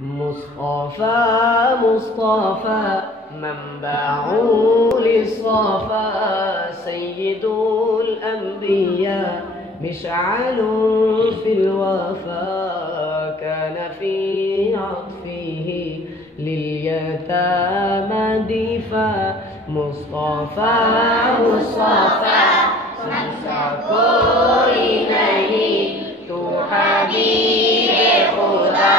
मुस्तफ़ा मुस्तफ़ा मंबउल सफ़ा सय्यदुल अंबिया मिशअलुन फिल वफ़ा कान फी अत्फ़िही लिल यतामा दिफ़ा मुस्तफ़ा मुस्तफ़ा ऐसा कोई नहीं तू हबीबे खुदा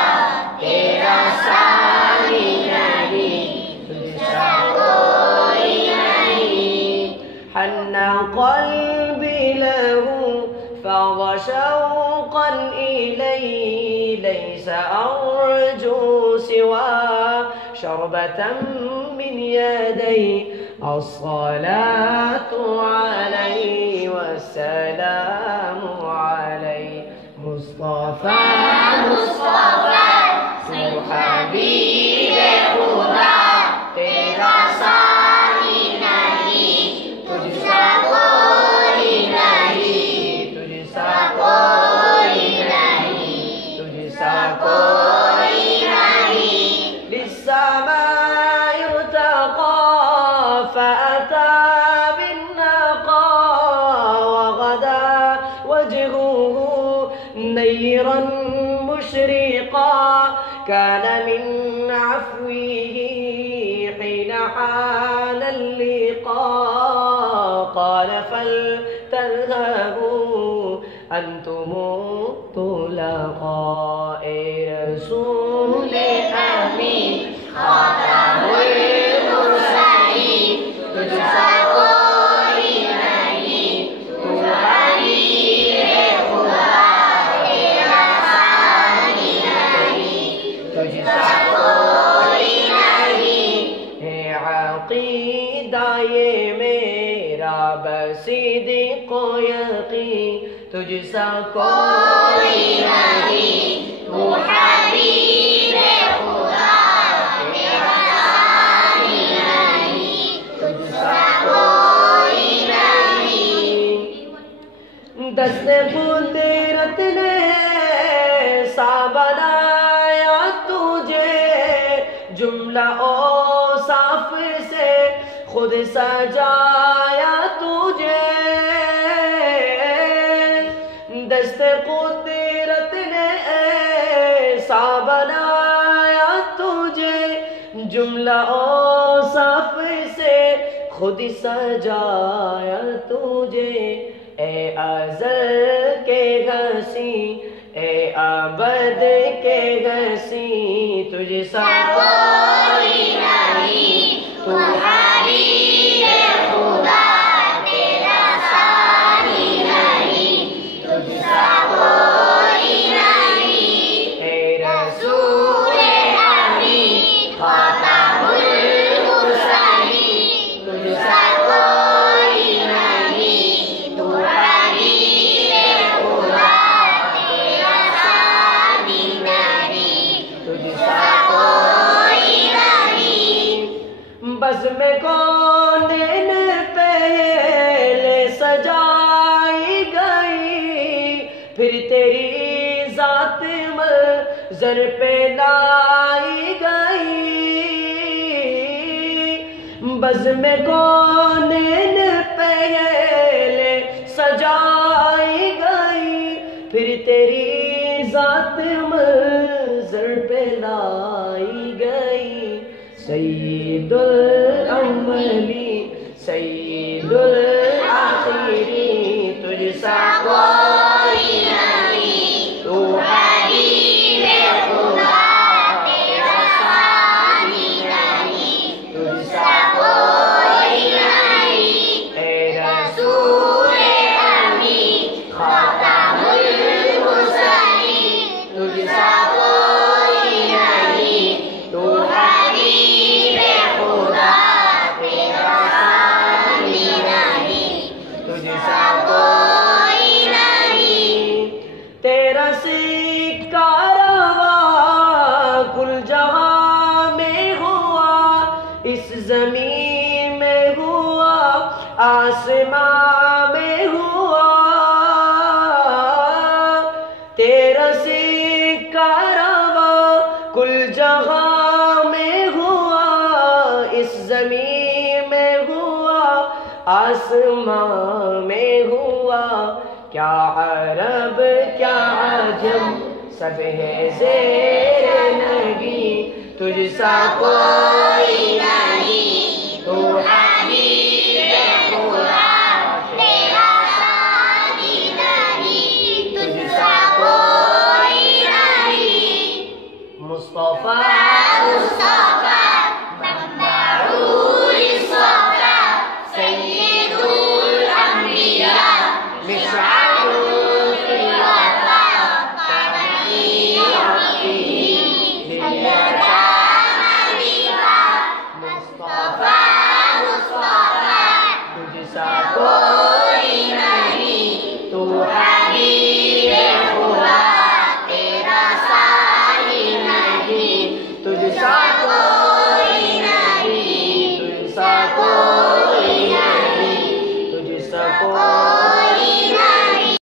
तेरा सानी नहीं तुझसा कोई नहीं हन्ना क़ल्बी लहू फ़ग़ा शौक़न इलैहि लैसा अर्जू सिवा शरबतन मिन यदैहि अस्सलातु अलैहि वस्सलामु अलैहि मुस्तफ़ा मुस्तफ़ा तू हबीबे खुदा तेरा सानी नहीं तुझसा कोई नहीं तुझसा कोई नहीं तुझसा कोई नहीं लिस्समाइ इर्तक़ा फ़अता बिन्नक़ा वग़दा वजहुहु नय्रन मुशरिक़ा कान मिन अफ़्विही हीन हान अल-लिक़ा क़ाल फ़लतज़हबू अंतुमु तुलक़ा ए रसूले अमीन ख़ातमुल मुरसलीन तुझसा कोई नहीं तू हबीबे खुदा तेरा सानी नहीं तुझसा कोई नहीं है अक़ीदा ये मेरा बसिदिक़ यक़ीन तुझसा कोई नहीं तू हबीबे खुदा तेरा सानी नहीं तुझसा कोई नहीं दस्ते कुदरत ने सा बनाया तुझे जुमला औसाफ से खुद सजाया तुझे दस्ते कुदरत ने ऐसा बनाया तुझे जुमला औसाफ से खुद सजाया तुझे ए अज़ल के हसी ए अबद के हसी तुझसा कोई नहीं तू हबीबे खुदा तेरा सानी नहीं तुझसा कोई नहीं ए रसूले अमीन ख़ातमुल मुरसलीन तुझसा कोई नहीं तू हबीबे खुदा तेरा सानी नहीं तुझसा कोई नहीं बज़्म में कौन पहले सजाई गई फिर तेरी ज़ात मंज़र पे लाई गई बज़्म में कौन पहले सजाई गई फिर तेरी ज़ात मंज़र पे लाई गई सय्यदुल अव्वलीन सय्यदुल आखिरीन तुझसा कोई नहीं तू हबीबे खुदा तेरा सानी नहीं तुझसा कोई नहीं ए रसूले अमीन ख़ातमुल मुरसलीन तुझसा कोई नहीं तू हबीबे खुदा तेरा सानी नहीं तुझसा कोई नहीं तेरा सिक्का रवा कुल जहां में हुआ इस ज़मीन में हुआ आसमां में हुआ तेरा सिक्का रवा कुल जहां में हुआ, इस ज़मीं में हुआ, आसमां में हुआ, क्या अरब क्या अजम सब है ज़ेरे नगी, तुझसा कोई नहीं तू हबीबे खुदा, तेरा सानी नहीं तुझसा कोई नहीं। मुस्तफा मुस्तफा मंबउल सफा, सय्यदुल अंबिया, मिसआलुल खिलाफा, मुस्तफा मुस्तफा तुझसा कोई नहीं तू हबीबे खुदा, तेरा सानी नहीं तुझसा कोई नहीं तुझसा कोई